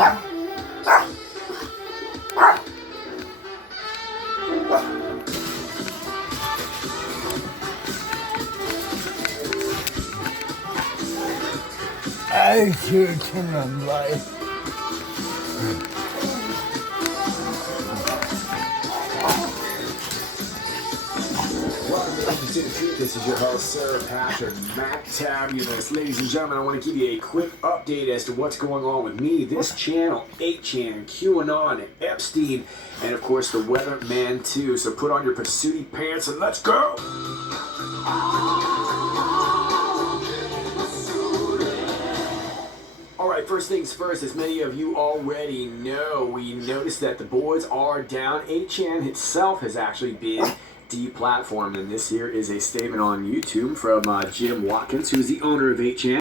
I sure can life. Welcome to Interesting Truth. This is your host, Sarah Patrick Mactabulous. Ladies and gentlemen, I want to give you a quick update as to what's going on with me, this channel, 8chan, QAnon, and Epstein, and of course the Weatherman too. So put on your pursuity pants and let's go! Alright, first things first, as many of you already know, we noticed that the boards are down. 8chan itself has actually been deplatformed, and this here is a statement on YouTube from Jim Watkins, who's the owner of 8chan.